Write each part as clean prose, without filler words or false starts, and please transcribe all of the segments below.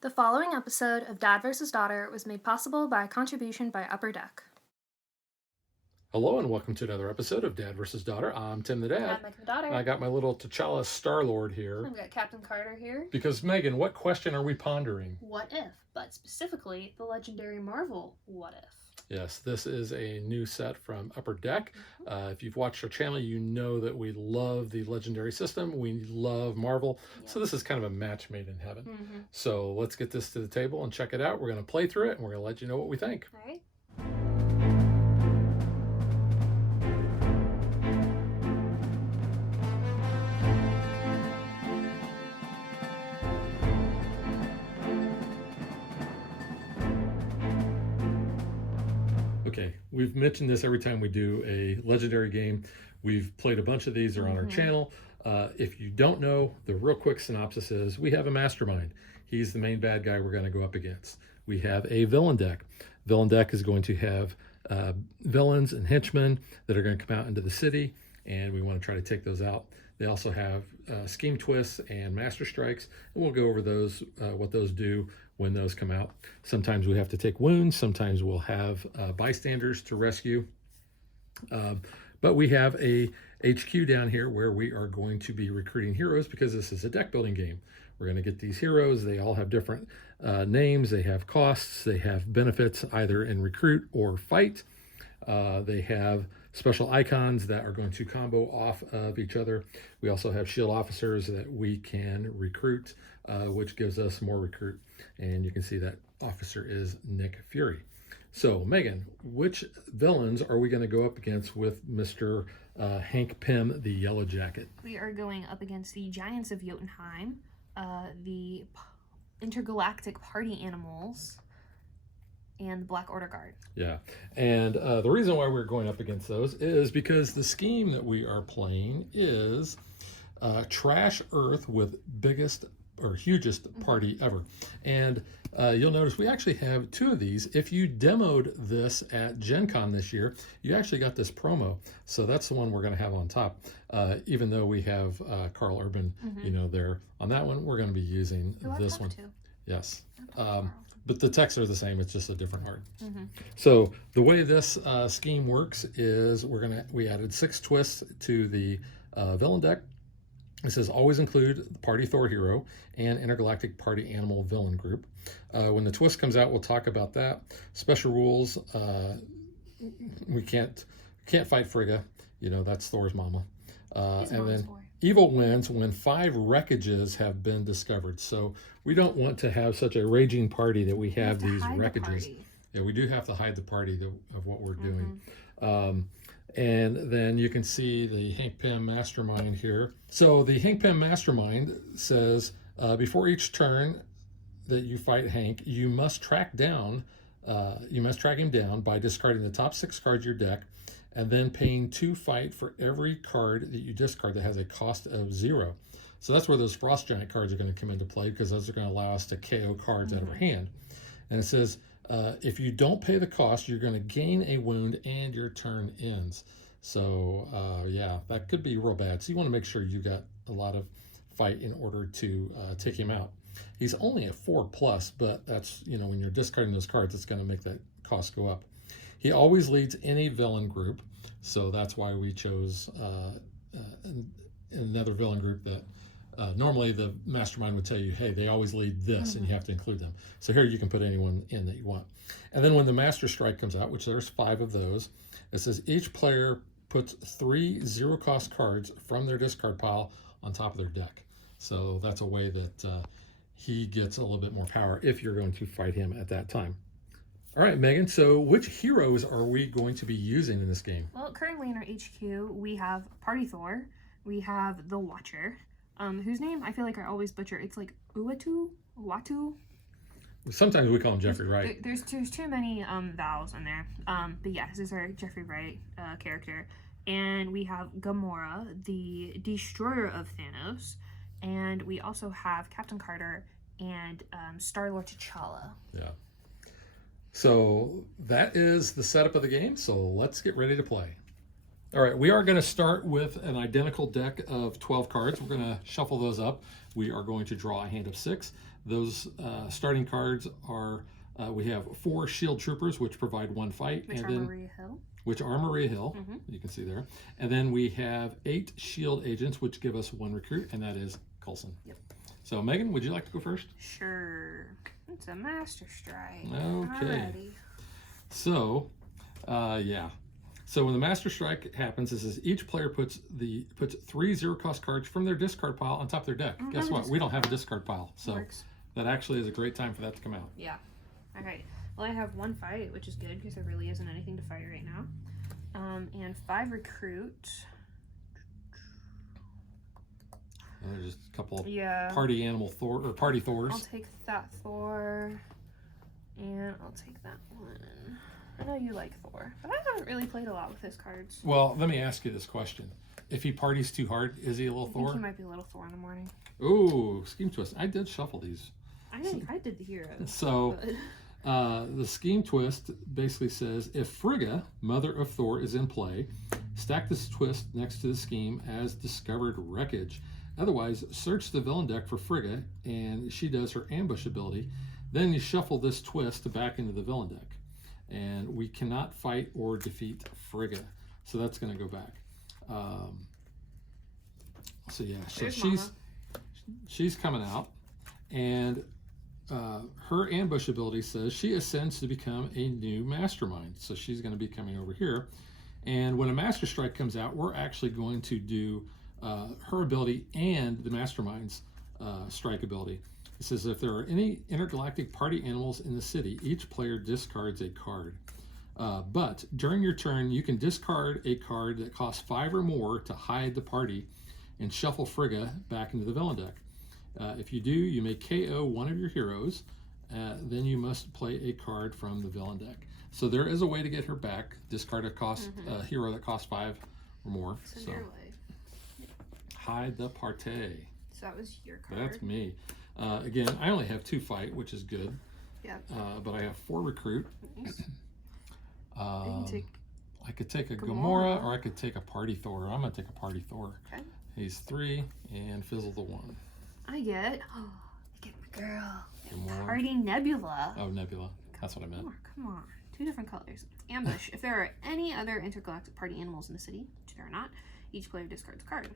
The following episode of Dad vs. Daughter was made possible by a contribution by Upper Deck. Hello and welcome to another episode of Dad vs. Daughter. I'm Tim the Dad. I'm Megan the Daughter. I got my little T'Challa Star-Lord here. I've got Captain Carter here. Because, Megan, what question are we pondering? What if? But specifically, the legendary Marvel What If. Yes, this is a new set from Upper Deck. If you've watched our channel, you know that we love the Legendary system. We love Marvel. Yep. So this is kind of a match made in heaven. So let's get this to the table and check it out. We're going to play through it and we're going to let you know what we think. All right. Okay, we've mentioned this every time we do a legendary game. We've played a bunch of these. They're on our channel. If you don't know, the real quick synopsis is we have a mastermind. He's the main bad guy we're going to go up against. We have a villain deck. Villain deck is going to have villains and henchmen that are going to come out into the city, and we want to try to take those out. They also have scheme twists and master strikes, and we'll go over those, what those do when those come out. Sometimes we have to take wounds. Sometimes we'll have bystanders to rescue. But we have a HQ down here where we are going to be recruiting heroes because this is a deck building game. We're going to get these heroes. They all have different names. They have costs. They have benefits either in recruit or fight. They have special icons that are going to combo off of each other. We also have shield officers that we can recruit, which gives us more recruit. And you can see that officer is Nick Fury. So, Megan, which villains are we going to go up against with Mr. Hank Pym, the Yellow Jacket? We are going up against the Giants of Jotunheim, the Intergalactic Party Animals, and the Black Order Guard. Yeah, and the reason why we're going up against those is because the scheme that we are playing is Trash Earth with biggest or hugest party ever. And you'll notice we actually have two of these. If you demoed this at Gen Con this year, you actually got this promo. So that's the one we're going to have on top. Even though we have Carl Urban, you know, there on that one, we're going to be using this one. Yes. But the texts are the same. It's just a different art. So the way this scheme works is we added 6 twists to the villain deck. It says always include the Party Thor hero and Intergalactic Party Animal villain group. When the twist comes out, we'll talk about that. Special rules: we can't fight Frigga. You know, that's Thor's mama. And then evil wins when 5 wreckages have been discovered. So we don't want to have such a raging party that we have these wreckages. Yeah, we do have to hide the party of what we're doing. And then you can see the Hank Pym Mastermind here. So the Hank Pym Mastermind says, before each turn that you fight Hank, you must track him down by discarding the top 6 cards of your deck, and then paying 2 fight for every card that you discard that has a cost of 0. So that's where those Frost Giant cards are going to come into play, because those are going to allow us to KO cards out of our hand. And it says, if you don't pay the cost, you're going to gain a wound and your turn ends. So yeah, that could be real bad. So you want to make sure you got a lot of fight in order to take him out. He's only a 4+, but that's, you know, when you're discarding those cards, it's going to make that cost go up. He always leads any villain group, so that's why we chose another villain group that normally the mastermind would tell you, hey, they always lead this, and you have to include them. So here you can put anyone in that you want. And then when the Master Strike comes out, which there's 5 of those, it says each player puts 3 0-cost cards from their discard pile on top of their deck. So that's a way that he gets a little bit more power if you're going to fight him at that time. All right, Megan, so which heroes are we going to be using in this game? Well, currently in our HQ, we have Party Thor, we have the Watcher, whose name I feel like I always butcher. It's like Uatu? Sometimes we call him Jeffrey Wright. There's too many vowels in there. But yeah, this is our Jeffrey Wright character. And we have Gamora, the destroyer of Thanos. And we also have Captain Carter and Star-Lord T'Challa. Yeah. So that is the setup of the game. So let's get ready to play. All All right, we are going to start with an identical deck of 12 cards. We're going to shuffle those up. We are going to draw a hand of 6. Those starting cards are, we have 4 Shield Troopers, which provide 1 fight. Which are Maria Hill. Which are Maria Hill, you can see there. And then we have 8 Shield Agents, which give us 1 recruit, and that is Coulson. Yep. So, Megan, would you like to go first? Sure. It's a Master Strike. Okay. Alrighty. So, yeah. So when the Master Strike happens, this is each player puts 3 zero-cost cards from their discard pile on top of their deck. Guess what? We don't have a discard pile, so that actually is a great time for that to come out. Yeah. All right. Well, I have 1 fight, which is good because there really isn't anything to fight right now. And 5 recruit. There's just a couple party animal Thor or party Thors. I'll take that Thor, and I'll take that one. I know you like Thor, but I haven't really played a lot with his cards. Well, let me ask you this question: if he parties too hard, is he a little I Thor? think he might be a little Thor in the morning. Ooh, scheme twist! I did shuffle these. I think I did the heroes. So, the scheme twist basically says if Frigga, mother of Thor, is in play, stack this twist next to the scheme as discovered wreckage. Otherwise, search the villain deck for Frigga, and she does her ambush ability. Then you shuffle this twist back into the villain deck. And we cannot fight or defeat Frigga. So that's going to go back. So yeah, so she's coming out. And her ambush ability says she ascends to become a new mastermind. So she's going to be coming over here. And when a Master Strike comes out, we're actually going to do her ability and the Mastermind's strike ability. It says if there are any intergalactic party animals in the city, each player discards a card. But during your turn, you can discard a card that costs 5 or more to hide the party and shuffle Frigga back into the villain deck. If you do, you may KO one of your heroes. Then you must play a card from the villain deck. So there is a way to get her back. Discard a hero that costs 5 or more. So your way. Hide the party. So that was your card. That's me. Again, I only have 2 fight, which is good. Yep. But I have 4 recruit. Nice. I could take a Gamora, or I could take a party Thor. I'm going to take a party Thor. Okay. He's 3 and fizzle the 1. I get my girl. Gamora. Party Nebula. Oh, Nebula. That's what I meant. Come on. 2 different colors. Ambush. If there are any other intergalactic party animals in the city, which there are not, each player discards a card.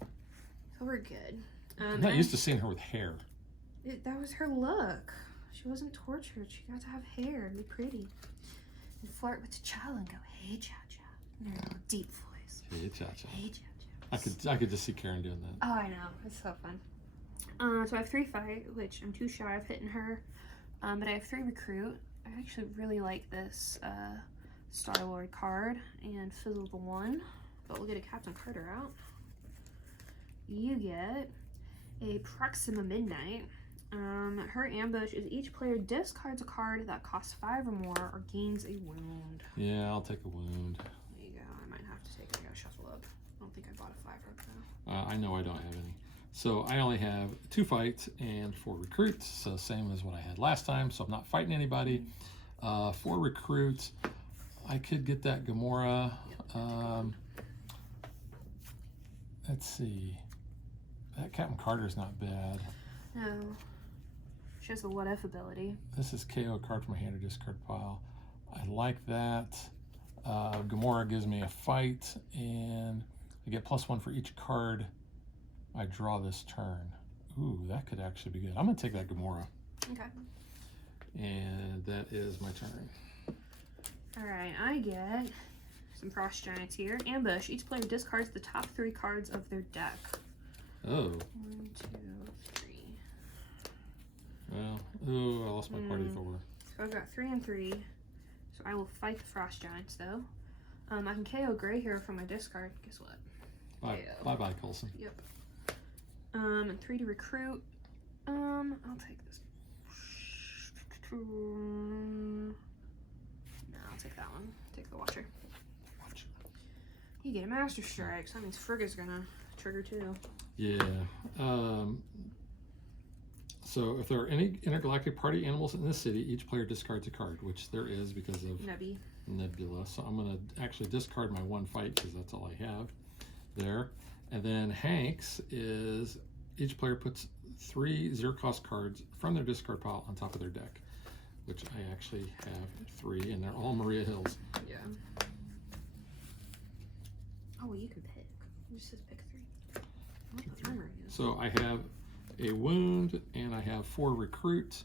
So we're good. I'm not used to seeing her with hair. That was her look. She wasn't tortured. She got to have hair and be pretty. And flirt with T'Challa and go, hey, Cha-Cha. In her little deep voice. Hey, Cha-Cha. Hey, Cha-Cha. I could just see Karen doing that. Oh, I know. It's so fun. So I have 3 fight, which I'm too shy of hitting her. But I have 3 recruit. I actually really like this Star-Lord card and fizzle the 1. But we'll get a Captain Carter out. You get a Proxima Midnight. Her ambush is each player discards a card that costs 5 or more or gains a wound. Yeah, I'll take a wound. There you go. I might have to take it. I gotta shuffle up. I don't think I bought a 5 though. I know I don't have any. So I only have 2 fights and 4 recruits. So same as what I had last time. So I'm not fighting anybody. 4 recruits. I could get that Gamora. Let's see. That Captain Carter's not bad. No. She has the what if ability. This is KO card from my hand or discard pile. I like that. Gamora gives me a fight, and I get +1 for each card I draw this turn. Ooh, that could actually be good. I'm going to take that Gamora. Okay. And that is my turn. Alright, I get some Frost Giants here. Ambush. Each player discards the top 3 cards of their deck. Oh. 1, 2, 3. Well, ooh, I lost my party Thor. So I've got 3 and 3. So I will fight the Frost Giants though. I can KO Gray Hero from my discard. Guess what? Bye-bye, Coulson. Yep. And 3 to recruit. I'll take this. No, I'll take that one. Take the Watcher. You get a Master Strike, so that means Frigga's gonna trigger too. Yeah. So if there are any intergalactic party animals in the city, each player discards a card, which there is because of Nebula. So I'm going to actually discard my 1 fight because that's all I have there. And then Hank's is each player puts 3 zero-cost cards from their discard pile on top of their deck, which I actually have 3, and they're all Maria Hills. Yeah. Oh, well, you can pick. It just says pick 3. So I have a wound, and I have 4 recruit.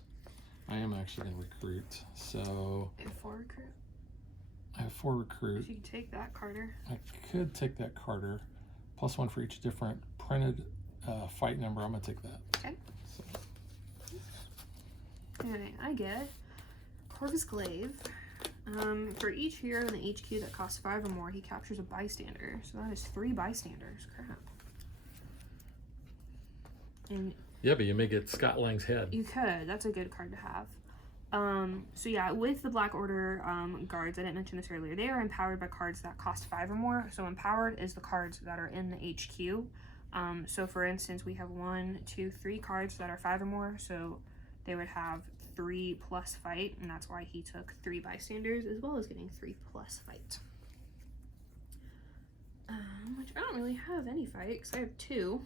I am actually going to recruit. So you have 4 recruit? I have 4 recruit. So you can take that, Carter. I could take that Carter. +1 for each different printed fight number. I'm going to take that. Okay. So. Alright, I get Corvus Glaive. For each hero in the HQ that costs 5 or more, he captures a bystander. So that is 3 bystanders. Crap. And Yeah, but you may get Scott Lang's head. you could. That's a good card to have. So yeah, with the Black Order guards, I didn't mention this earlier, they are empowered by cards that cost 5 or more. So empowered is the cards that are in the HQ. So for instance, we have 1, 2, 3 cards that are 5 or more. So they would have 3 plus fight, and that's why he took 3 bystanders, as well as getting 3 plus fight. Which I don't really have any fight, because I have 2.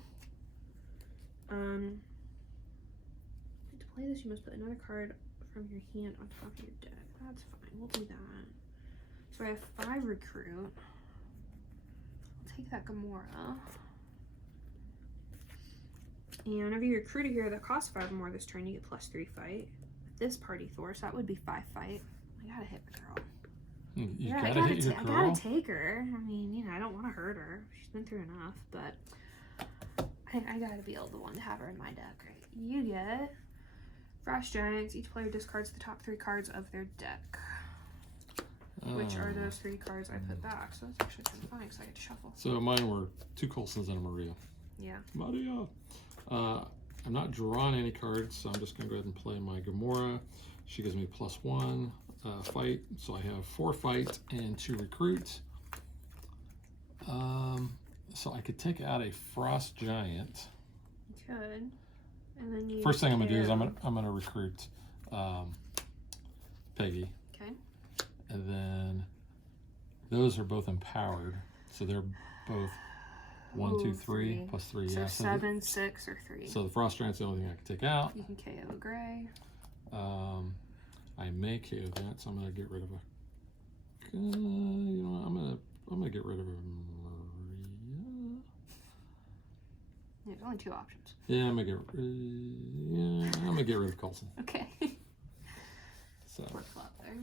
To play this, you must put another card from your hand on top of your deck. That's fine, we'll do that. So I have 5 recruit. I'll take that Gamora. And whenever you recruit a hero that costs 5 or more this turn, you get +3 fight. With this party Thor, so that would be 5 fight. I gotta hit the girl. You gotta hit your girl? I gotta take her. I mean, you know, I don't want to hurt her. She's been through enough, but I gotta be able to one to have her in my deck, right? You get Frost Giants. Each player discards the top 3 cards of their deck. Which are those 3 cards I put back. So that's actually kind of fine because I get to shuffle. So mine were 2 Coulsons and a Maria. Yeah. Maria. I'm not drawing any cards, so I'm just going to go ahead and play my Gamora. She gives me +1 fight, so I have 4 fight and 2 recruit. So I could take out a Frost Giant. You could. And then you First thing I'm going to do is I'm going to recruit Peggy. Okay. And then those are both empowered, so they're both 1, 2, 3 +3. So Yeah, 7, 6, or 3. So the Frost Giant's the only thing I can take out. You can KO Gray. I may KO that, so I'm gonna get rid of a. You know, I'm gonna get rid of a Maria. There's only 2 options. Yeah, I'm gonna get rid of Coulson. Okay. So. Flip flop there.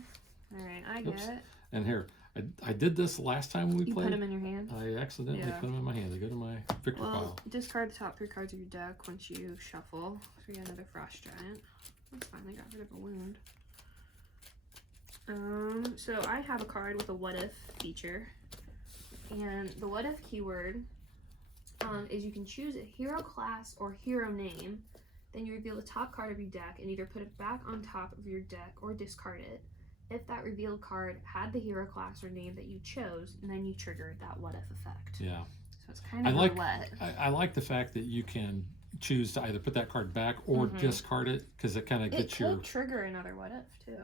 All right, I Oops. get. And here, I did this last time when we You played. put them in your hand. I accidentally put them in my hand. They go to my victory pile. Discard the top 3 cards of your deck once you shuffle. So we got another Frost Giant. That's fine. They got rid of a wound. So I have a card with a what if feature, and the what if keyword is you can choose a hero class or hero name. Then you reveal the top card of your deck and either put it back on top of your deck or discard it. If that revealed card had the hero class or name that you chose, and then you triggered that what if effect. Yeah. So it's kind of I like the fact that you can choose to either put that card back or discard it, because it kind of gets your. It could trigger another what if too.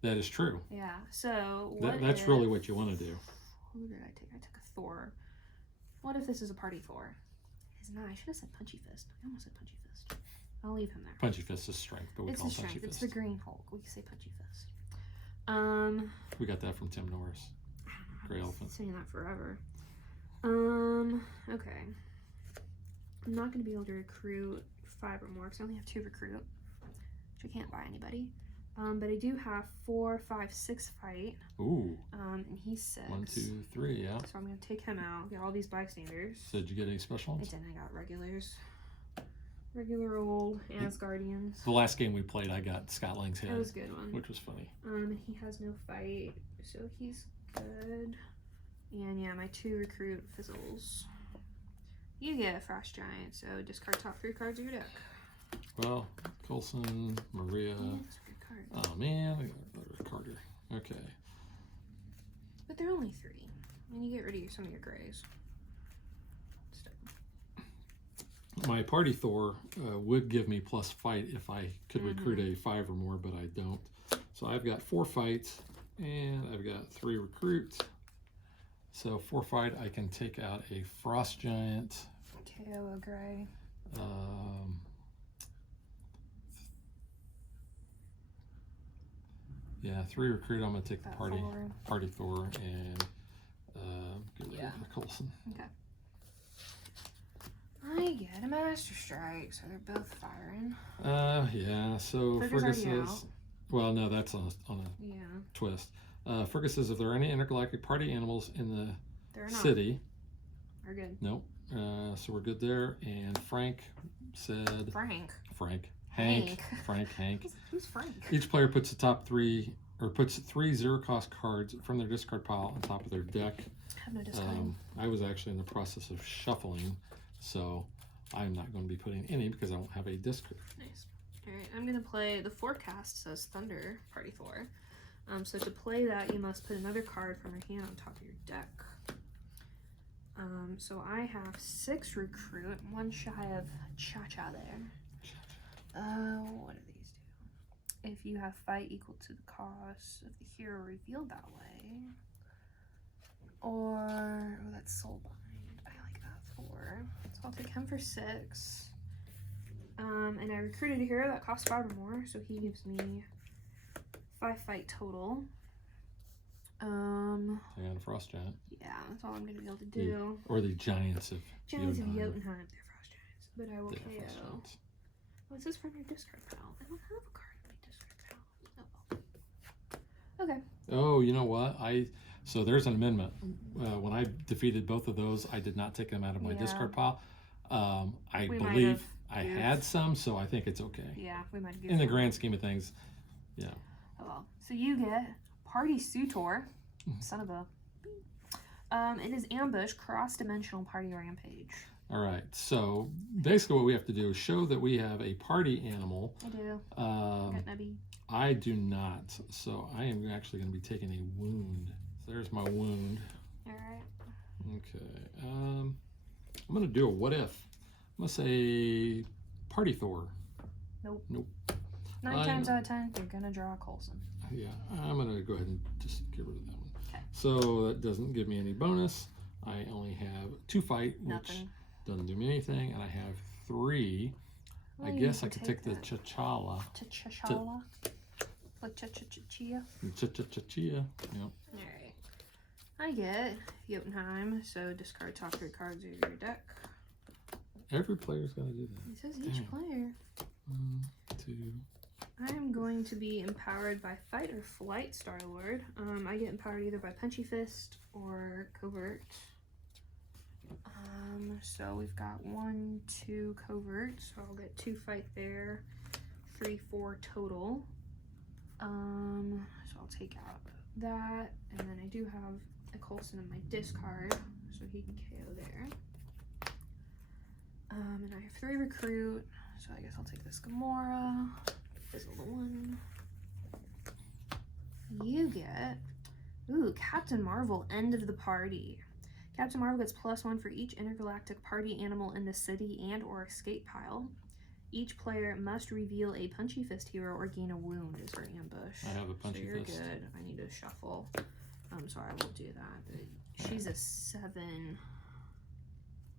That is true. Yeah. So That's really what you want to do. Who did I take? I took a Thor. What if this is a party Thor? It's not. I should have said Punchy Fist. I almost said Punchy Fist. I'll leave him there. Punchy Fist is strength, but we It's call the it Punchy strength. It's Fist. the Green Hulk. We can say Punchy Fist. We got that from Tim Norris. Gray Elephant. Saying that forever. Okay. I'm not going to be able to recruit 5 or more because I only have 2 recruit, which I can't buy anybody. But I do have 4, 5, 6 fight. Ooh. And he's 6. 1, 2, 3. Yeah. So I'm going to take him out. Get all these bystanders. So did you get any special I ones? didn't. I got regulars. Regular old Asgardians. The last game we played, I got Scott Lang's head. That was a good one. Which was funny. He has no fight, so he's good. And yeah, my 2 recruit fizzles. You get a Frost Giant, so discard top 3 cards of your deck. Well, Coulson, Maria. Yeah, that's a good card. Oh man, I got better Carter. Okay. But they're only 3. And you get rid of some of your grays. Still. My party Thor would give me plus fight if I could recruit a 5 or more, but I don't. So I've got 4 fights, and I've got 3 recruits. So 4 fight, I can take out a Frost Giant. KO a gray. Yeah, 3 recruit. I'm gonna take the party Thor, and get rid of Coulson. Okay. I get a Master Strike, so they're both firing. Yeah. So Fergus says, well, no, that's on a twist. Fergus says, if there are any intergalactic party animals in the city, we're good. Nope. So we're good there. And Frank said, Hank. Who's Frank? Each player puts three 0-cost cards from their discard pile on top of their deck. I have no discard. I was actually in the process of shuffling, so I'm not going to be putting any because I won't have a discard. Nice. All right, I'm going to play the forecast says Thunder Party Thor. So to play that, you must put another card from your hand on top of your deck. So I have 6 recruit, 1 shy of Cha-Cha there. What do these do? If you have fight equal to the cost of the hero revealed that way, or that's Soulbind. I like that 4. So I'll take him for 6. And I recruited a hero that costs 5 or more, so he gives me 5 fight total. Take out a Frost Giant. Yeah, that's all I'm gonna be able to do. Or the Giants of Jotunheim. Jotunheim. They're Frost Giants, but I will KO. What's this from your discard pile? I don't have a card in my discard pile. Okay. Oh, you know what? So there's an amendment. When I defeated both of those, I did not take them out of my discard pile. I believe I had some, so I think it's okay. Yeah, we might have. In the grand scheme of things, yeah. Oh well. So you get Party Sutor, son of a. It is Ambush Cross-Dimensional Party Rampage. All right. So basically, what we have to do is show that we have a party animal. I do. Got Nebby. I do not. So I am actually going to be taking a wound. So there's my wound. All right. Okay. I'm going to do a what if. I'm going to say Party Thor. Nope. 9 times out of 10, you're going to draw a Coulson. Yeah, I'm going to go ahead and just get rid of that one. Okay. So that doesn't give me any bonus. I only have 2 fight, which doesn't do me anything, and I have 3. Well, I guess I could take the Chachala. Chachala? Like Cha-Cha-Cha-Chia? Cha-Cha-Cha-Chia, yep. Alright. I get Jotunheim, so discard top 3 cards of your deck. Every player's got to do that. It says each player. 1, 2. I am going to be empowered by Fight or Flight, Star-Lord. I get empowered either by Punchy Fist or Covert. So we've got 1, 2 Covert, so I'll get 2 Fight there, 3, 4 total. So I'll take out that, and then I do have a Coulson in my discard, so he can KO there. And I have 3 recruit, so I guess I'll take this Gamora. Fizzle the 1. You get, Captain Marvel, End of the Party. Captain Marvel gets +1 for each intergalactic party animal in the city and or escape pile. Each player must reveal a Punchy Fist hero or gain a wound is her ambush. I have a Punchy Fist. So you're good. I need to shuffle. So I will do that. But she's a 7,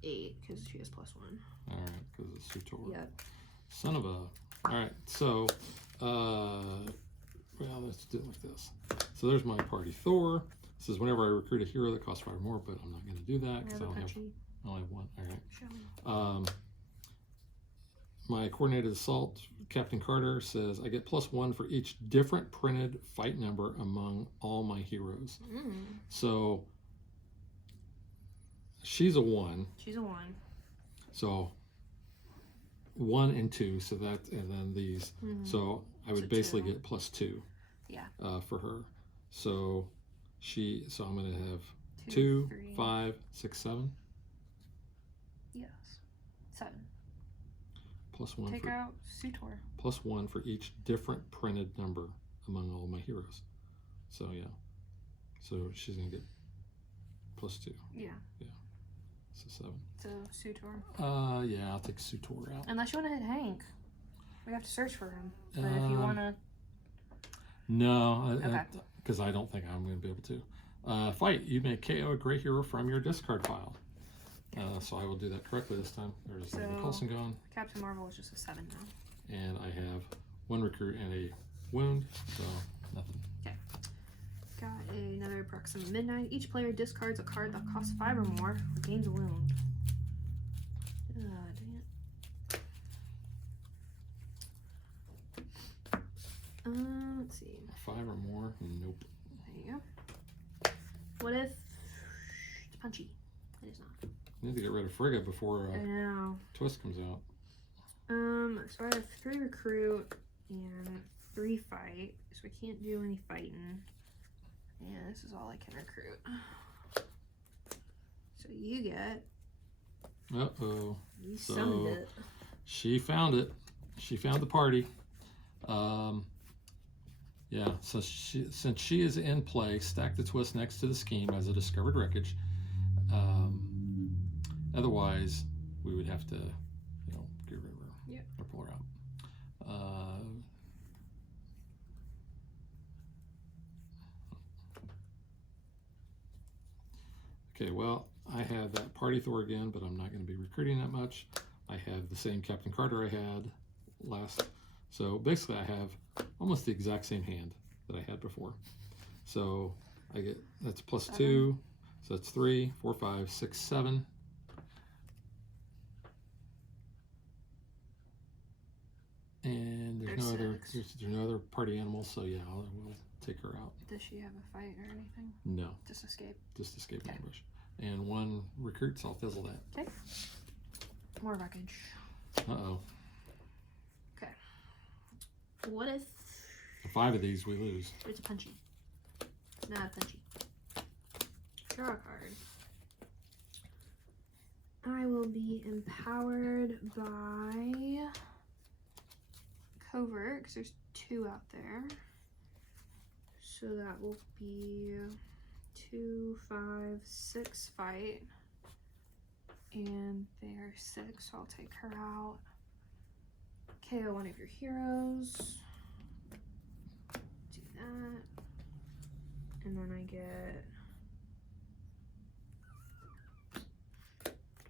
8 because she has +1. All right, because it's Sutor. Yep. Son of a. All right, so well, let's do it like this. So there's my party Thor. It says whenever I recruit a hero that costs 5 or more, but I'm not going to do that because I only have 1. All right. My coordinated assault, Captain Carter, says I get +1 for each different printed fight number among all my heroes. So she's a 1. She's a 1. So 1 and 2. So that, and then these. So I would basically get +2. Yeah. For her. So so I'm going to have 2, 5, 6, 7. Yes. 7. +1 Take out Sutor. +1 for each different printed number among all my heroes. So yeah. So she's gonna get +2. Yeah. Yeah. So 7. So Sutor. Yeah, I'll take Sutor out. Unless you want to hit Hank. We have to search for him. But if you want to... No, Okay. because I don't think I'm going to be able to. Fight. You may KO a gray hero from your discard pile. So I will do that correctly this time. There's the Coulson gone. Captain Marvel is just a 7 now. And I have 1 recruit and a wound, so nothing. Okay. Got another Proxima Midnight. Each player discards a card that costs 5 or more or gains a wound. Dang it. Let's see. 5 or more? Nope. There you go. What if it's punchy? It is not. Need to get rid of Frigga before I know. Twist comes out. So I have 3 recruit and 3 fight, so I can't do any fighting. Yeah, this is all I can recruit. So you get. Uh-oh. You summoned it. She found it. She found the party. Yeah, so since she is in play, stack the Twist next to the scheme as a discovered wreckage. Otherwise, we would have to, get rid of her. Yep. Or pull her out. Okay, well, I have that Party Thor again, but I'm not going to be recruiting that much. I have the same Captain Carter I had last. So basically I have almost the exact same hand that I had before. So I get, that's plus 7. 2. So that's 3, 4, 5, 6, 7. And there's no other party animals, so yeah, we'll take her out. Does she have a fight or anything? No. Just escape. Just escape ambush. And 1 recruit, so I'll fizzle that. Okay. More wreckage. Uh-oh. Okay. What if 5 of these we lose. it's a punchy? It's not a punchy. Draw a card. I will be empowered by Covert, because there's 2 out there. So that will be 2, 5, 6 fight. And they're 6, so I'll take her out. KO one of your heroes. Do that. And then I get...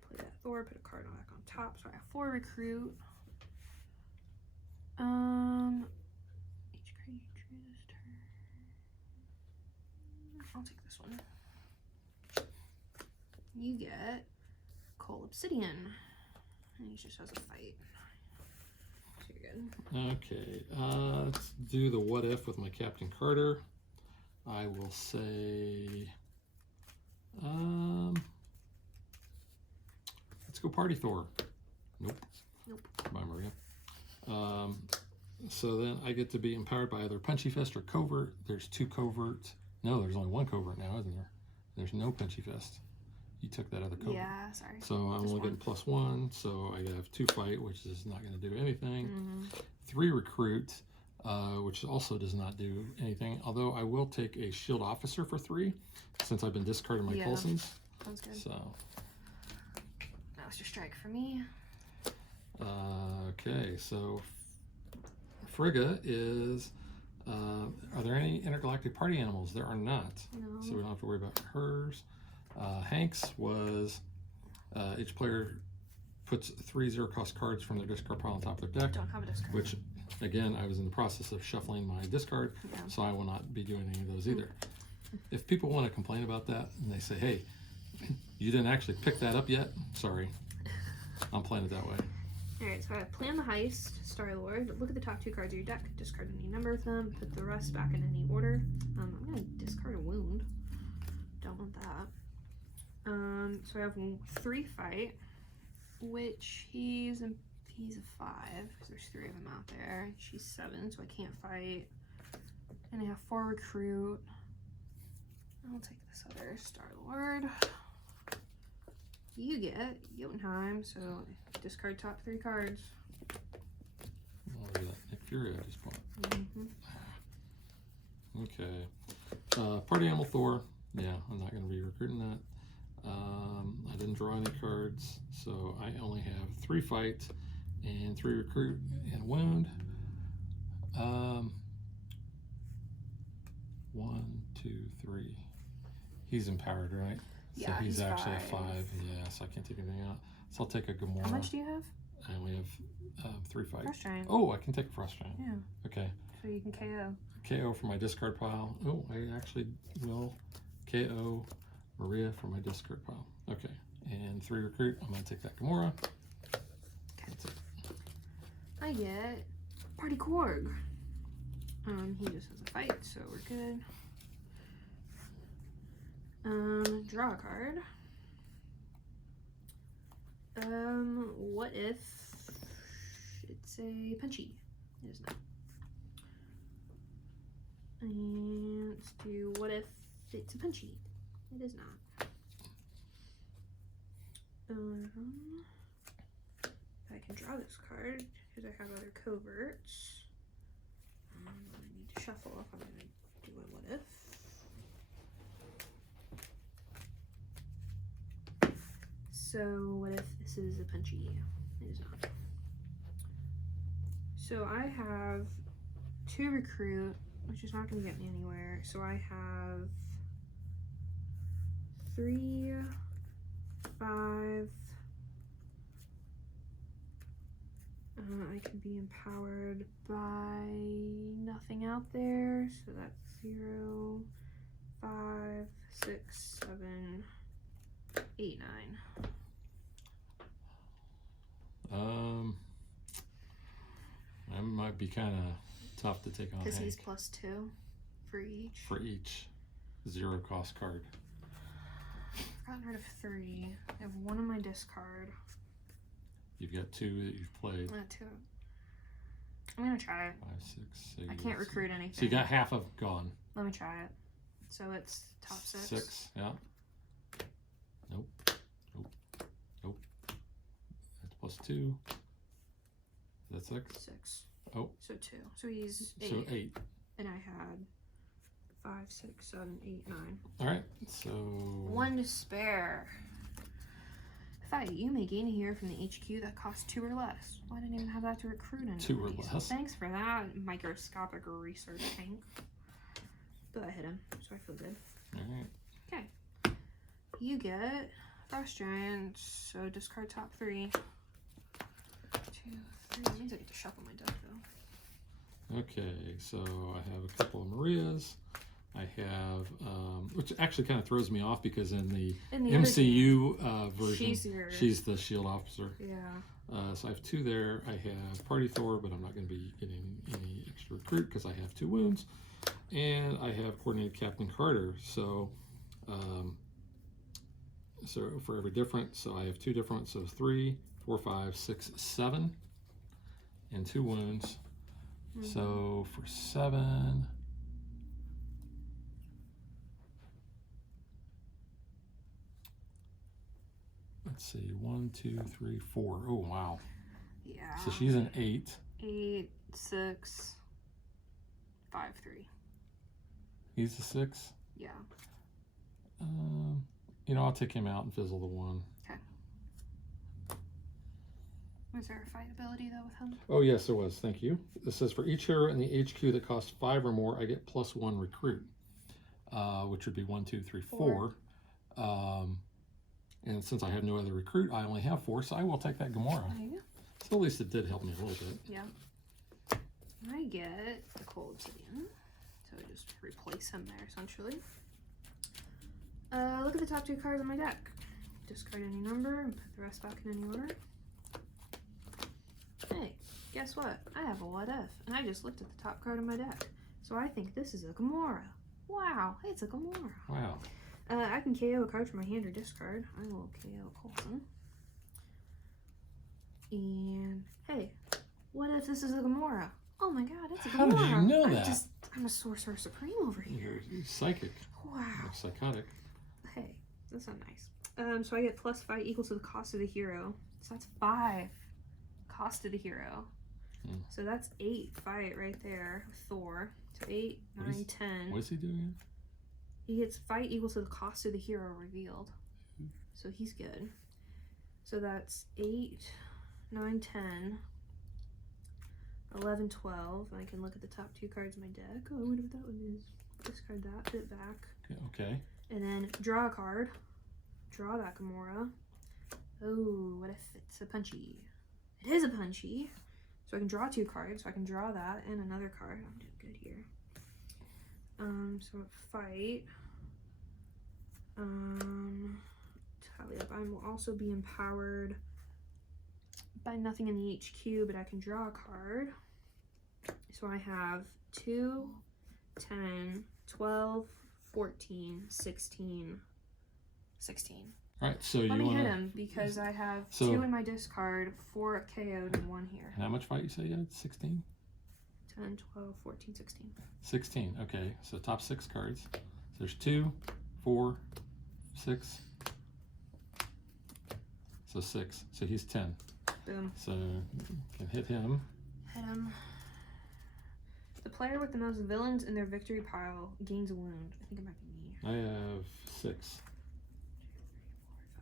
play that Thor, put a card back on top. So I have 4 recruit. Each creature this turn. I'll take this one. You get Coal Obsidian. And he just has a fight. So you're good. Okay, let's do the what if with my Captain Carter. I will say, let's go Party Thor. Nope. Nope. Bye, Maria. So then I get to be empowered by either Punchy Fist or Covert. There's 2 covert. No, there's only 1 covert now, isn't there? There's no Punchy Fist. You took that other covert. Yeah, sorry. So I'm only getting +1. So I have 2 fight, which is not going to do anything. 3 recruit, which also does not do anything. Although I will take a shield officer for 3, since I've been discarding my Coulsons. Sounds good. So. That was your strike for me. Okay, so Frigga is, are there any intergalactic party animals? There are not. No. So we don't have to worry about hers. Hank's was, each player puts 3 0-cost cards from their discard pile on top of their deck. Don't have a discard. Which, again, I was in the process of shuffling my discard, so I will not be doing any of those either. If people want to complain about that, and they say, hey, you didn't actually pick that up yet, sorry. I'm playing it that way. Alright, so I have Plan the Heist, Star-Lord. Look at the top 2 cards of your deck. Discard any number of them. Put the rest back in any order. I'm going to discard a wound. Don't want that. So I have 3 fight, which he's a 5, because there's 3 of them out there. She's 7, so I can't fight. And I have 4 recruit. I'll take this other Star-Lord. You get Jotunheim, so discard top 3 cards. Oh, look at that. Nick Fury I just bought. Okay. Party Animal Thor. Yeah, I'm not going to be recruiting that. I I didn't draw any cards, so I only have 3 fight and 3 recruit and wound. 1, 2, 3. He's empowered, right? Yeah, so he's actually 5. a 5. Yeah, so I can't take anything out. So I'll take a Gamora. How much do you have? I only have 3 fight. Frost Giant. Oh, I can take a Frost Giant. Yeah. Okay. So you can KO. KO for my discard pile. Oh, I actually will KO Maria for my discard pile. Okay. And 3 recruit. I'm going to take that Gamora. That's it. I get Party Korg. He just has a fight, so we're good. Draw a card. What if it's a Punchy? It is not. And let's do what if it's a Punchy? It is not. I can draw this card because I have other coverts. I need to shuffle if I'm going to do a what if. So what if this is a Punchy? It is not. So I have 2 recruit, which is not going to get me anywhere. So I have 3, 5. I can be empowered by nothing out there. So that's 0, 5, 6, 7, 8, 9. That might be kind of tough to take on. Because Hank. he's +2 for each. For each 0 cost card. I've gotten rid of 3. I have 1 on my discard. You've got 2 that you've played. 2. I'm gonna try it. 5, 6, 8. I can't recruit anything. So you got half of gone. Let me try it. So it's top 6. 6, yeah. Nope. Nope. Nope. That's +2. That's 6. 6. Oh. So 2. So he's 8. So 8. And I had 5, 6, 7, 8, 9. All right. So 1 to spare. Fight. You may gain a hero from the HQ that costs 2 or less. Well, I didn't even have that to recruit in. 2 or So less. thanks for that, microscopic research tank. But I hit him, so I feel good. All right. Okay. You get Frost Giant, so discard top 3. 2, 3. That means I get to shuffle my deck though. Okay, so I have a couple of Marias. I have, which actually kind of throws me off because in the MCU version, she's the shield officer. Yeah. So I have 2 there. I have Party Thor, but I'm not going to be getting any extra recruit because I have 2 wounds. And I have Coordinated Captain Carter. So, so for every different, so I have 2 different. So 3, 4, 5, 6, 7, and 2 wounds. So for 7. Let's see, 1, 2, 3, 4. Oh, wow. Yeah. So she's an 8. 8, 6, 5, 3. He's a 6. Yeah. You know, I'll take him out and fizzle the 1. Okay. Was there a fight ability though with him? Oh, yes, there was. Thank you. It says for each hero in the HQ that costs 5 or more, I get +1 recruit, which would be 1, 2, 3, 4. And since I have no other recruit, I only have 4, so I will take that Gamora. So at least it did help me a little bit. Yeah. I get the Cold Obsidian, so I just replace him there essentially. Look at the top 2 cards on my deck. Discard any number and put the rest back in any order. Hey, guess what? I have a what if, and I just looked at the top card on my deck. So I think this is a Gamora. Wow, it's a Gamora. Wow. I can KO a card from my hand or discard. I will KO Coulson. And hey, what if this is a Gamora? Oh my god, it's a Gamora. How did you know that? I'm a Sorcerer Supreme over here. You're psychic. Wow. You're psychotic. Hey, that's not nice. So I get +5 equal to the cost of the hero. So that's 5 cost of the hero. So that's 8 fight right there with Thor. So 8, 9, 10. What is he doing? He gets fight equal to the cost of the hero revealed. so he's good. So that's 8, 9, 10, 11, 12. I can look at the top 2 cards of my deck. Oh, I wonder what that one is. Discard that, put it back. Okay. And then draw a card. Draw that Gamora. Oh, what if it's a punchy? It is a punchy. So I can draw 2 cards. So I can draw that and another card. I'm doing good here. So fight. Tally up. I will also be empowered by nothing in the HQ, but I can draw a card. So I have 2, 10, 12, 14, 16, 16. All right, so Let you me want hit to. him because I have So- 2 in my discard, 4 KO'd, and 1 here. And how much fight you say you had? 16? 10, 12, 14, 16. 16. Okay, so top 6 cards. So there's 2, 4, 6. So 6. So he's 10. Boom. So you can hit him. Hit him. The player with the most villains in their victory pile gains a wound. I think it might be me. I have 6.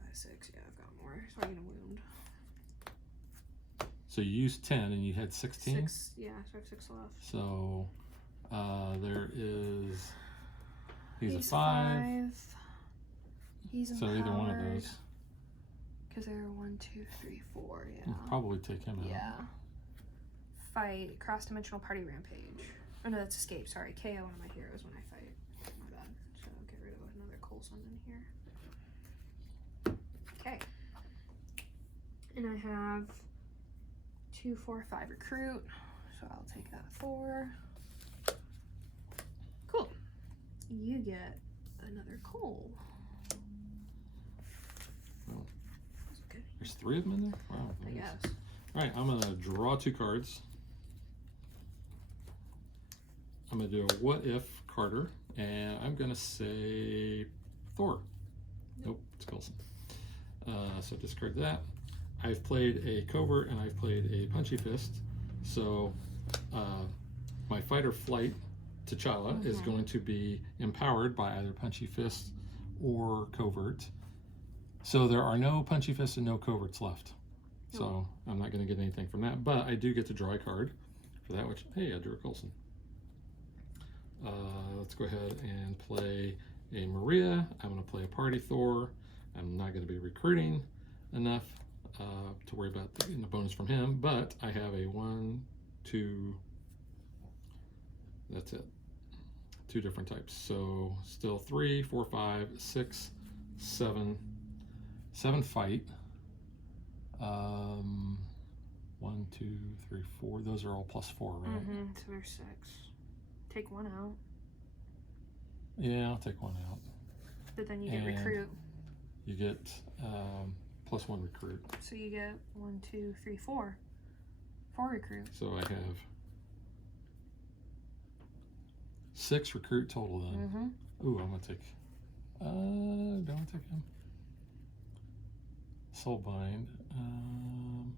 5, 6. Yeah, I've got more. So I get a wound. So you used 10 and you had 16? 6. Yeah, so I have 6 left. So there is. He's a 5. He's So either one of those. Because there are 1, 2, 3, 4. Yeah. You'll probably take him out. Yeah. Fight. Cross-dimensional party rampage. Oh no, that's escape. Sorry. KO one of my heroes when I fight. My bad. So I'll get rid of another Coulson in here. Okay. And I have 2, 4, 5 recruit. So I'll take that 4. Cool. You get another Cole. Well, That's okay. there's 3 of them in there? Wow. I nice. guess. All right, I'm going to draw 2 cards. I'm going to do a what if Carter, and I'm going to say Thor. Nope, it's Coulson. So discard that. I've played a Covert and I've played a Punchy Fist. So my fight or flight T'Challa is going to be empowered by either Punchy Fist or Covert. So there are no Punchy Fists and no Coverts left. So I'm not going to get anything from that, but I do get to draw a card for that, which, hey, I drew a Coulson. Let's go ahead and play a Maria. I'm going to play a Party Thor. I'm not going to be recruiting enough to worry about getting a bonus from him, but I have a 1, 2, that's it. 2 different types. So still 3, 4, 5, 6, 7. 7 fight. 1, 2, 3, 4. Those are all +4, right? So there's 6. Take 1 out. Yeah, I'll take 1 out. But then you get And recruit. You get +1 recruit. So you get 1, 2, 3, 4. 4 recruit. So I have 6 recruit total then. Ooh, I'm gonna take. Don't I take him? Soulbind. I'm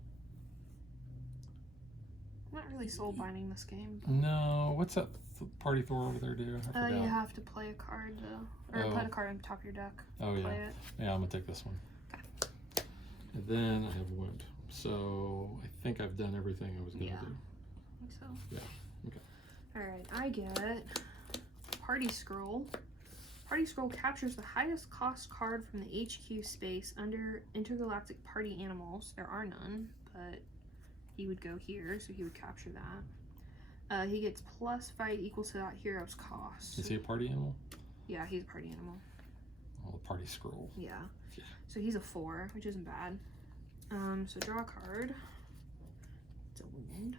not really soul binding this game. No. What's that Party Thor over there do? I forgot. You have to play a card though, or put a card on top of your deck. Oh yeah. Play it. Yeah, I'm gonna take this one. Okay. And then I have wound. So I think I've done everything I was gonna do. I think so. Yeah. Okay. All right, I get Party Scroll. Party Scroll captures the highest cost card from the HQ space under intergalactic party animals. There are none, but he would go here, so he would capture that. He gets plus fight equals to that hero's cost. Is he a party animal? Yeah, he's a party animal. Oh, the Party Scroll. Yeah. Yeah. So he's a 4, which isn't bad. So draw a card. It's a wound.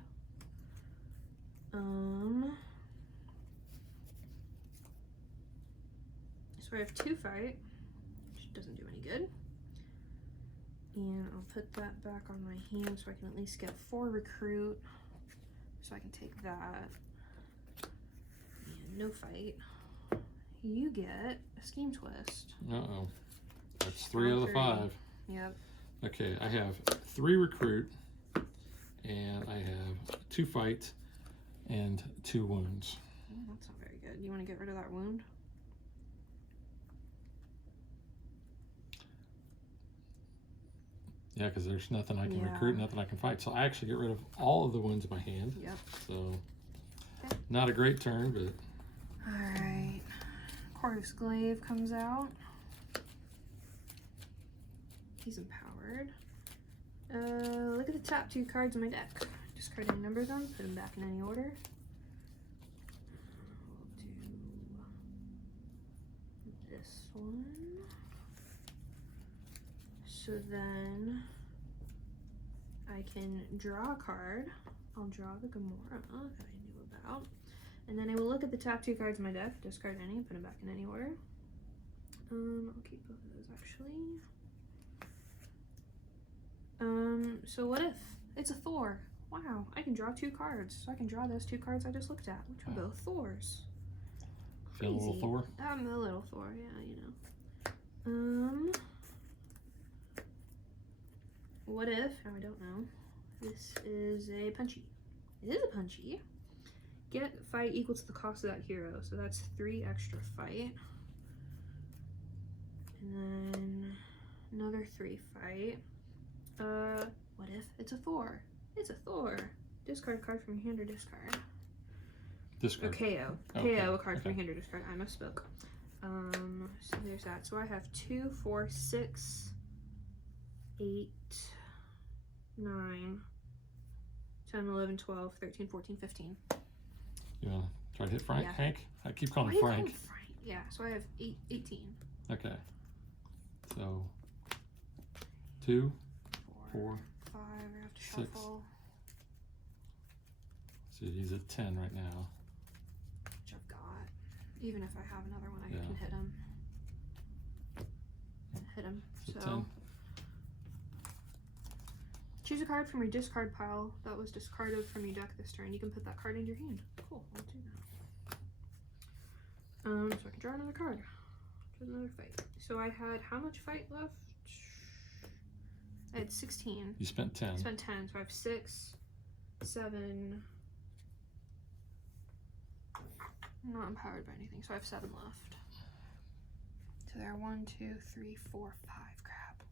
So I have 2 fight, which doesn't do any good. And I'll put that back on my hand so I can at least get 4 recruit. So I can take that. And no fight. You get a Scheme Twist. Uh-oh. That's 3 out of the 5. Yep. Okay, I have 3 recruit, and I have 2 fight and 2 wounds. That's not very good. You want to get rid of that wound? Yeah, because there's nothing I can Yeah. recruit, nothing I can fight. So I actually get rid of all of the ones in my hand. Yep. So Okay. not a great turn, but Alright. Corvus Glaive comes out. He's empowered. Look at the top 2 cards in my deck. Discard any number of them, put them back in any order. We'll do this one. So then I can draw a card. I'll draw the Gamora that I knew about. And then I will look at the top 2 cards in my deck, discard any, and put them back in any order. I'll keep both of those actually. So what if it's a Thor? Wow, I can draw 2 cards. So I can draw those 2 cards I just looked at, which are both Thors. feel a little Crazy. Thor. I'm a little Thor, yeah, you know. What if, now I don't know, this is a punchy. It is a punchy. Get fight equal to the cost of that hero, so that's 3 extra fight. And then another 3 fight. What if it's a Thor? It's a Thor. Discard a card from your hand or discard. Discard. Or KO. Okay. KO a card from Okay. your hand or discard. I misspoke. So there's that. So I have 2, 4, 6, 8, 9, 10, 11, 12, 13, 14, 15. You want to try to hit Frank? Yeah. Hank? I keep calling Why him do you call Frank. him Frank? Yeah, so I have 18. Okay. So 2, 4. 5, I have to 6. shuffle. So he's at 10 right now. Which I've got. Even if I have another one, I Yeah. can hit him. Hit him. So So 10. choose a card from your discard pile that was discarded from your deck this turn. You can put that card in your hand. Cool, I'll do that. So I can draw another card. Choose another fight. So I had how much fight left? I had 16. You spent 10. I spent 10, so I have 6, 7. I'm not empowered by anything, so I have 7 left. So there are 1, 2, 3, 4, 5. Crap.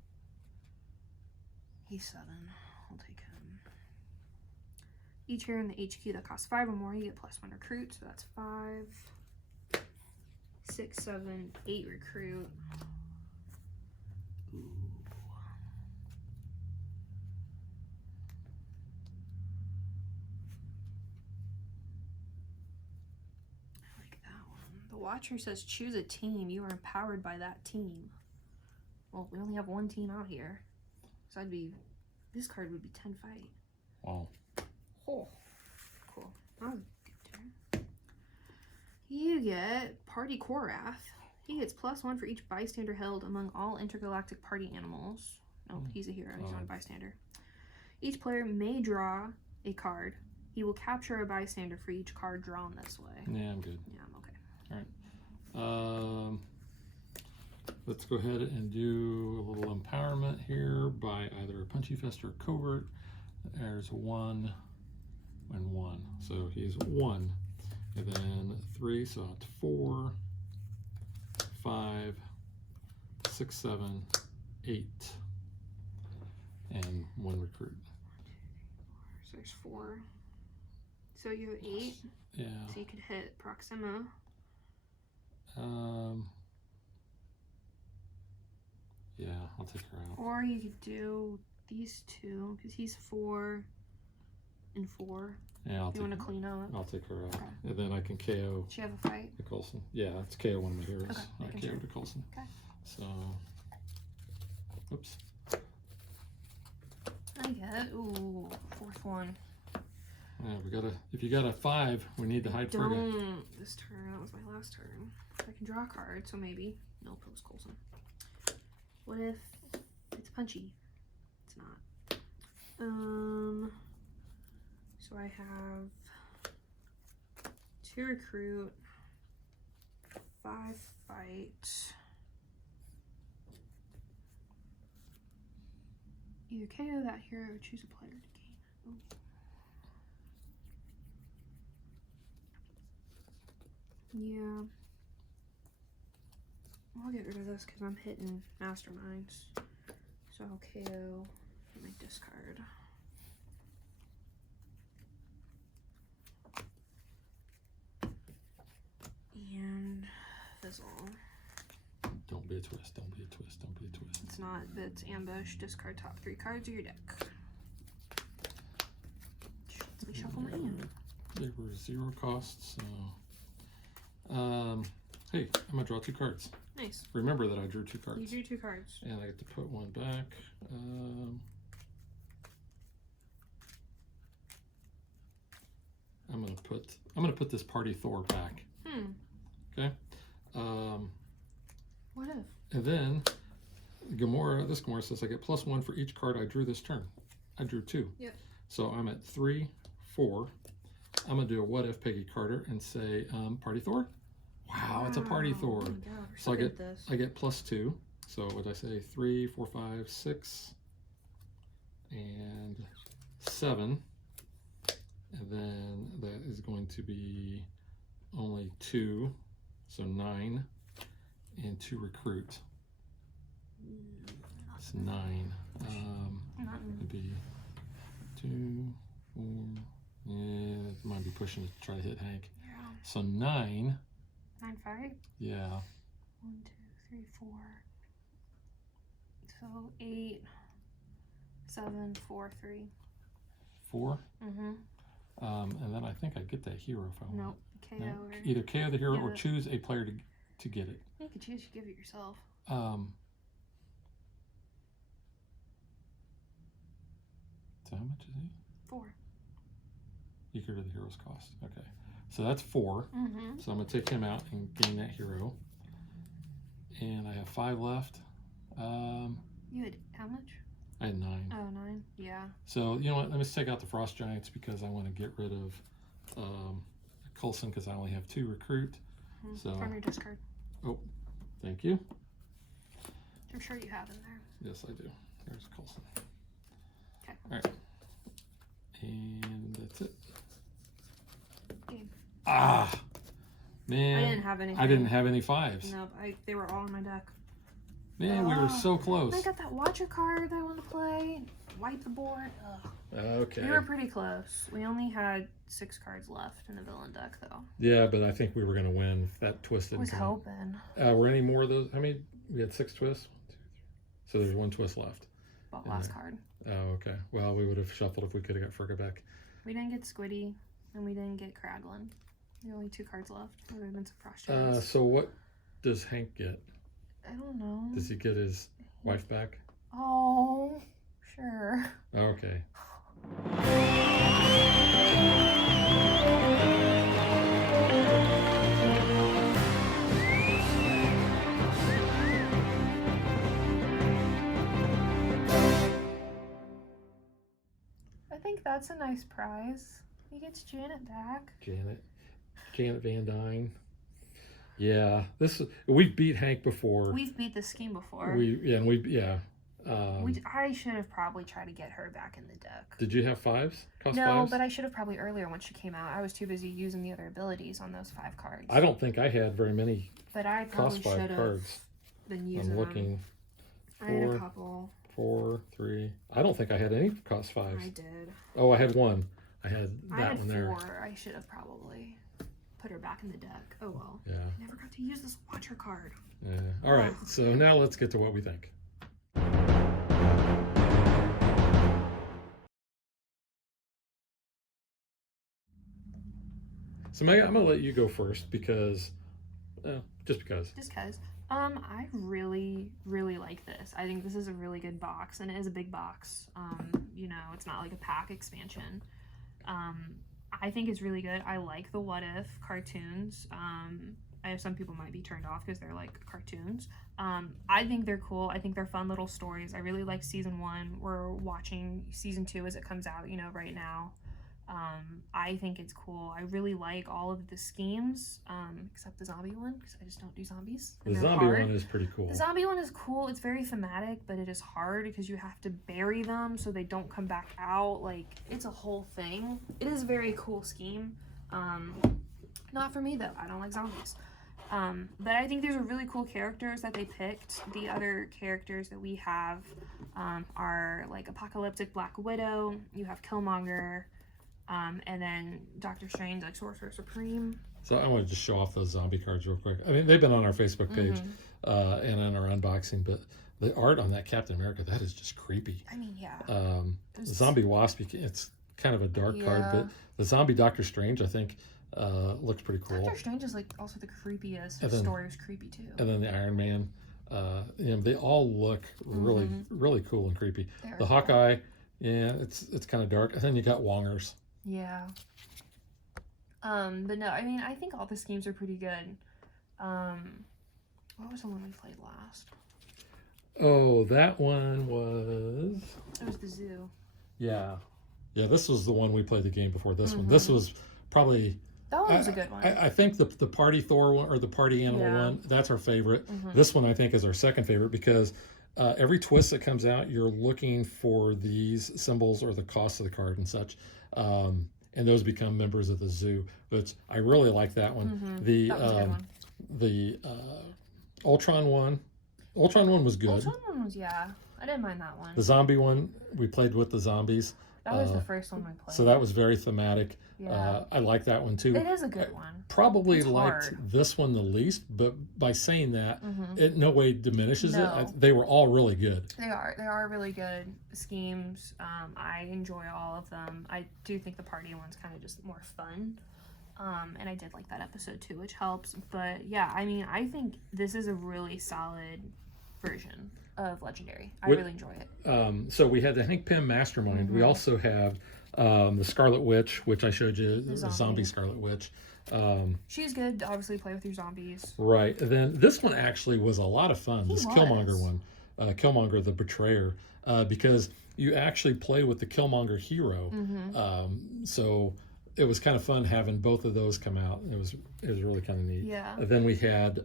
He's 7. I'll take him. Each hero in the HQ that costs 5 or more, you get +1 recruit, so that's 5, 6, 7, 8 recruit. Ooh. I like that one. The Watcher says choose a team. You are empowered by that team. Well, we only have 1 team out here. So this card would be 10 fight. Wow. Oh, cool. That was a good turn. You get Party Korath. He gets +1 for each bystander held among all intergalactic party animals. Nope, he's a hero. He's not a bystander. Each player may draw a card. He will capture a bystander for each card drawn this way. Yeah, I'm good. Yeah, I'm okay. All right. Let's go ahead and do a little empowerment here by either a Punchy Fest or Covert. There's 1 and 1. So he's 1. And then 3, so it's 4, 5, 6, 7, 8. And 1 recruit. So there's 4. So you have 8. Yeah. So you could hit Proxima. Yeah, I'll take her out. Or you could do these 2, because he's 4 and 4. Yeah, I'll If you want to take, clean up. I'll take her out. Okay. And then I can KO Does she have a fight? Nicholson. Yeah, it's KO one of my heroes. Okay, I making KO sure. Nicholson. Okay. So, oops. I get, ooh, 4th one. Yeah, we gotta. If you got a 5, we need to hide Frigga. Don't this turn. That was my last turn. I can draw a card, so maybe. Nope, it was Coulson. What if it's punchy? It's not. So I have 2 recruit, 5 fight. Either KO that hero or choose a player to gain. Ooh. Yeah. I'll get rid of this because I'm hitting masterminds. So I'll KO Let me discard. And fizzle. Don't be a twist. Don't be a twist. Don't be a twist. It's not. It's ambush. Discard top 3 cards of your deck. Let me shuffle my hand. They were 0 costs, so hey, I'm gonna draw 2 cards. Nice. Remember that I drew 2 cards. You drew 2 cards. And I get to put one back. I'm gonna put this Party Thor back. Okay. What if? And then this Gamora says I get +1 for each card I drew this turn. I drew 2. Yep. So I'm at 3, 4. I'm gonna do a what if Peggy Carter and say Party Thor. Wow, it's a Party Thor. Oh my God, so I get this. I get +2. So what did I say? 3, 4, 5, 6, and 7. And then that is going to be only 2, so 9, and 2 recruit. It's 9. It'd be 2, 4. Yeah, it might be pushing to try to hit Hank. Yeah. So 9. 9, 5. Yeah. 1, 2, 3, 4. So 8, 7, 4, 3. 4. Mm-hmm. And then I think I get that hero if I want. Nope. KO. No, Or either KO the hero or it. choose a player to get it. you could choose to give it yourself. So how much is he? 4. Equal to the hero's cost. Okay. So that's 4. Mm-hmm. So I'm going to take him out and gain that hero. And I have 5 left. You had how much? I had 9. Oh, 9. Yeah. So, you know what? Let me just take out the Frost Giants because I want to get rid of Coulson because I only have 2 recruit. Mm-hmm. So, From your discard. oh, thank you. I'm sure you have in there. Yes, I do. There's Coulson. Okay. All right. And that's it. Game. Ah, man. I didn't have anything. I didn't have any 5s. Nope. They were all in my deck. Man, we were so close. I got that Watcher card that I want to play. Wipe the board. Ugh. Okay. We were pretty close. We only had 6 cards left in the villain deck, though. Yeah, but I think we were going to win if that twist I didn't was come. hoping. Were any more of those? I mean, we had 6 twists. 1, 2, 3. So there's 1 twist left. Bought last card. Oh, okay. Well, we would have shuffled if we could have got Frigga back. We didn't get Squiddy, and we didn't get Kraglin. There are only 2 cards left. There would have been some Frost Giants. So what does Hank get? I don't know. Does he get his wife back? Oh, sure. Okay. I think that's a nice prize. He gets Janet back. Janet Van Dyne. Yeah, we've beat Hank before. We've beat this scheme before. I should have probably tried to get her back in the deck. Did you have 5s? Cost no, 5s? but I should have probably earlier when she came out. I was too busy using the other abilities on those 5 cards. I don't think I had very many But I probably cost 5 should have cards. been using I'm looking. them. I had a couple. 4, 3. I don't think I had any cost 5s. I did. Oh, I had 1. I had I had one there. 4. I should have probably put her back in the deck. Oh well. Yeah. I never got to use this Watcher card. Yeah. All right. So now let's get to what we think. So Megan, I'm gonna let you go first because, just because. Just because. I really, really like this. I think this is a really good box, and it is a big box. You know, it's not like a pack expansion. I think it's really good. I like the What If cartoons. I know some people might be turned off because they're like cartoons. I think they're cool. I think they're fun little stories. I really like season 1. We're watching season 2 as it comes out, you know, right now. I think it's cool. I really like all of the schemes, except the zombie one, because I just don't do zombies. The zombie one is pretty cool. The zombie one is cool. It's very thematic, but it is hard because you have to bury them so they don't come back out. Like, it's a whole thing. It is a very cool scheme. Not for me, though. I don't like zombies. But I think these are really cool characters that they picked. The other characters that we have are like Apocalyptic Black Widow. You have Killmonger, and then Doctor Strange, like Sorcerer Supreme. So I want to just show off those zombie cards real quick. I mean, they've been on our Facebook page and in our unboxing, but the art on that Captain America, that is just creepy. I mean, yeah. Zombie Wasp, it's kind of a dark card, but the zombie Doctor Strange, I think, looks pretty cool. Doctor Strange is like also the creepiest. His story was creepy too. And then the Iron Man, they all look really, really cool and creepy. The Hawkeye, yeah, it's kind of dark. And then you got Wongers. Yeah. But no, I mean, I think all the schemes are pretty good. What was the one we played last? Oh, that one was... It was the zoo. Yeah. Yeah, this was the one we played the game before this one. This was probably... That one was a good one. I think the Party Thor one, or the Party Animal one, that's our favorite. This one, I think, is our second favorite because every twist that comes out, you're looking for these symbols or the cost of the card and such. And those become members of the zoo. But I really like that one. That was a good one. The Ultron one was good. Ultron one was, yeah. I didn't mind that one. The zombie one, we played with the zombies. That was the first one we played. So that was very thematic. Yeah. I like that one too. It is a good one. Probably It's liked hard. this one the least, but by saying that, it no way diminishes No. it. They were all really good. They are really good schemes. I enjoy all of them. I do think the party one's kind of just more fun. And I did like that episode too, which helps. But yeah, I mean, I think this is a really solid version of Legendary. I really enjoy it. So we had the Hank Pym Mastermind. We also have the Scarlet Witch, which I showed you, the zombie Scarlet Witch. She's good to obviously play with your zombies. Right. And then this one actually was a lot of fun. This Killmonger one. Killmonger the Betrayer. Because you actually play with the Killmonger hero. So it was kind of fun having both of those come out. It was really kind of neat. Yeah. Then we had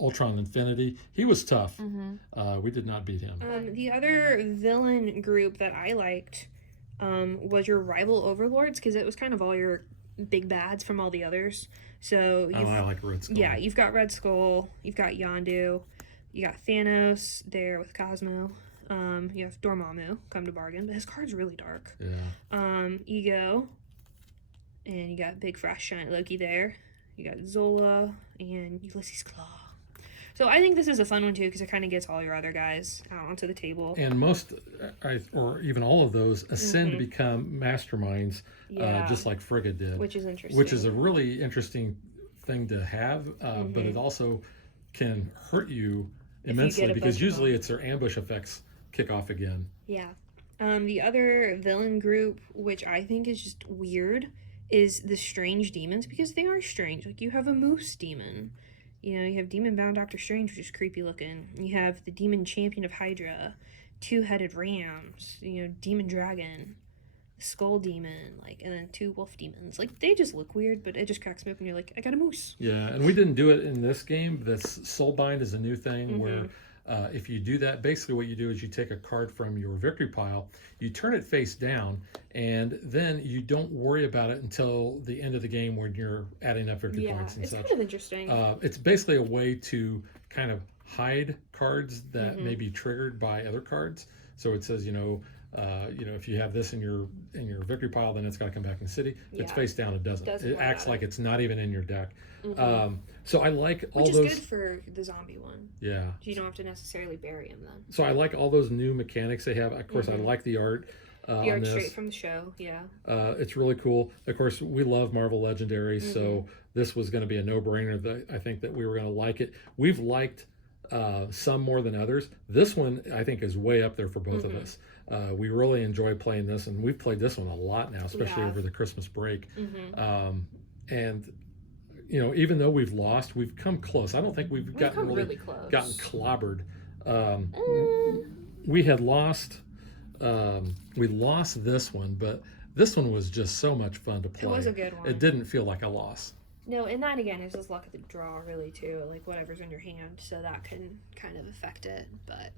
Ultron Infinity. He was tough. We did not beat him. The other villain group that I liked was your rival overlords, because it was kind of all your big bads from all the others. So I like Red Skull. Yeah, you've got Red Skull, you've got Yondu, you got Thanos there with Cosmo. You have Dormammu, come to bargain, but his card's really dark. Yeah. Ego, and you got Big Fresh Giant Loki there. You got Zola and Ulysses Claw. So I think this is a fun one too, because it kind of gets all your other guys out onto the table. And most, or even all of those, ascend to become masterminds, just like Frigga did. Which is interesting. Which is a really interesting thing to have, but it also can hurt you immensely, because usually it's their ambush effects kick off again. Yeah. The other villain group, which I think is just weird, is the strange demons, because they are strange. Like, you have a moose demon. You know, you have Demon-Bound Doctor Strange, which is creepy looking. You have the Demon Champion of Hydra, two-headed rams, you know, Demon Dragon, Skull Demon, like, and then two wolf demons. Like, they just look weird, but it just cracks me up when you're like, I got a moose. Yeah, and we didn't do it in this game. This Soulbind is a new thing where if you do that, basically what you do is you take a card from your victory pile, you turn it face down, and then you don't worry about it until the end of the game when you're adding up victory points and such. It's kind of interesting. It's basically a way to kind of hide cards that may be triggered by other cards. So it says, if you have this in your victory pile, then it's got to come back in the city. If it's face down, it doesn't. It acts like it's not even in your deck. So I like all those. Which is good for the zombie one. Yeah. You don't have to necessarily bury him then. So I like all those new mechanics they have. Of course, I like the art. The art straight from the show, yeah. It's really cool. Of course, we love Marvel Legendary, so this was going to be a no-brainer. I think that we were going to like it. We've liked some more than others. This one, I think, is way up there for both of us. We really enjoy playing this, and we've played this one a lot now, especially over the Christmas break. And even though we've lost, we've come close. I don't think we've gotten really close. Gotten clobbered. We had lost. We lost this one, but this one was just so much fun to play. It was a good one. It didn't feel like a loss. No, and that again is just luck of the draw, really, too. Like, whatever's in your hand, so that can kind of affect it. But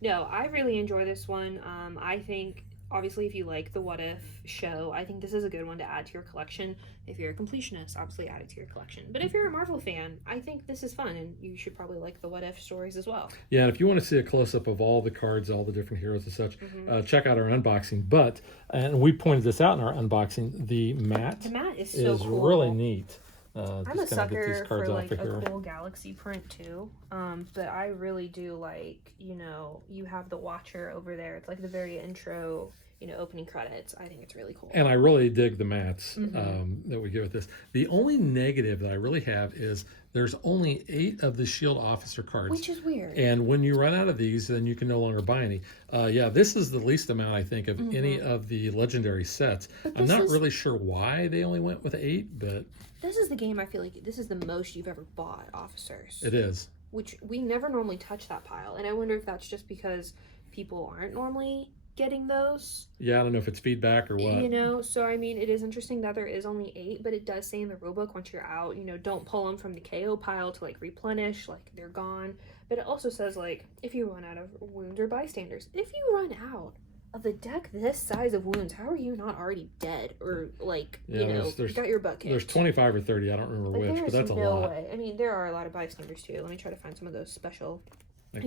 no, I really enjoy this one. I think obviously, if you like the What If show, I think this is a good one to add to your collection. If you're a completionist, obviously add it to your collection. But if you're a Marvel fan, I think this is fun, and you should probably like the What If stories as well. Yeah, and if you want to see a close-up of all the cards, all the different heroes and such, check out our unboxing. But, and we pointed this out in our unboxing, the mat is so cool. really neat. I'm a sucker for like a cool galaxy print too. But I really do like, you have the Watcher over there. It's like the very intro, opening credits. I think it's really cool. And I really dig the mats that we get with this. The only negative that I really have is there's only 8 of the Shield officer cards. Which is weird. And when you run out of these, then you can no longer buy any. Yeah, this is the least amount, I think, of any of the legendary sets. I'm not really sure why they only went with 8, but... This is the game I feel like this is the most you've ever bought officers. It is. Which we never normally touch that pile. And I wonder if that's just because people aren't normally getting those. Yeah, I don't know if it's feedback or what. So I mean, it is interesting that there is only 8, but it does say in the rulebook once you're out, don't pull them from the KO pile to like replenish, like they're gone. But it also says like if you run out of wounds or bystanders, if you run out of the deck this size of wounds, how are you not already dead or like there's got your butt kicked? There's 25 or 30, I don't remember which, but that's a lot. No way. I mean, there are a lot of bystanders too. Let me try to find some of those special.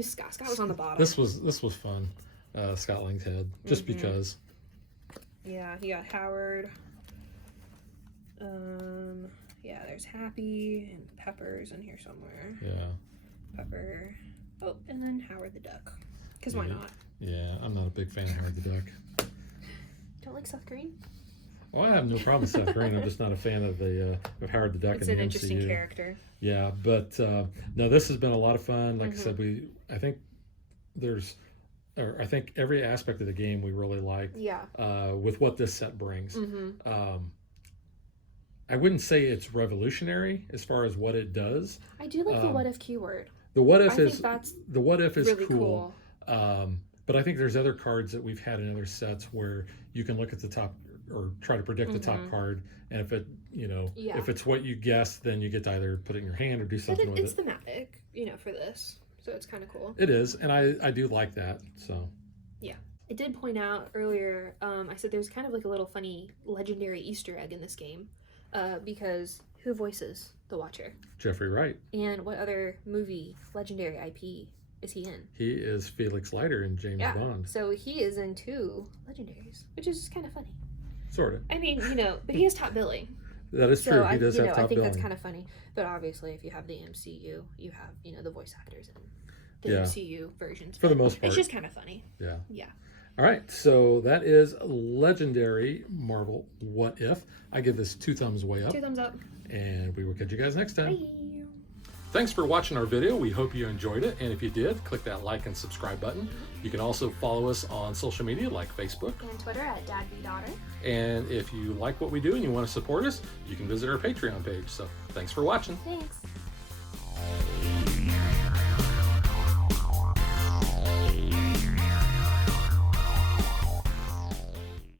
Scott was on the bottom. This was fun. Scott Lang's head, just because. Yeah, he got Howard. Yeah, there's Happy and Pepper's in here somewhere. Yeah. Pepper. Oh, and then Howard the Duck. Because why not? Yeah, I'm not a big fan of Howard the Duck. Don't like Seth Green? Well, I have no problem with Seth Green. I'm just not a fan of the of Howard the Duck in the MCU. It's an interesting character. Yeah, but no, this has been a lot of fun. Like I said, I think every aspect of the game we really like. Yeah. With what this set brings. I wouldn't say it's revolutionary as far as what it does. I do like the what if keyword. The what if is really cool. But I think there's other cards that we've had in other sets where you can look at the top or try to predict the top card, and if it if it's what you guess, then you get to either put it in your hand or do something with it. It's thematic, for this. So it's kind of cool. It is, and I do like that. So yeah, I did point out earlier. I said there's kind of like a little funny legendary Easter egg in this game, because who voices the Watcher? Jeffrey Wright. And what other movie legendary IP is he in? He is Felix Leiter in James Bond. So he is in 2 legendaries, which is kind of funny. Sort of. I mean, but he has top billing. That is true. He does have top billing. I think that's kind of funny. But obviously, if you have the MCU, you have the voice actors in the MCU versions. For the most part. It's just kind of funny. Yeah. Yeah. All right. So that is legendary Marvel What If. I give this 2 thumbs way up. 2 thumbs up. And we will catch you guys next time. Bye. Thanks for watching our video. We hope you enjoyed it. And if you did, click that like and subscribe button. You can also follow us on social media like Facebook and Twitter at DadBeDaughter. And if you like what we do and you want to support us, you can visit our Patreon page. So thanks for watching. Thanks.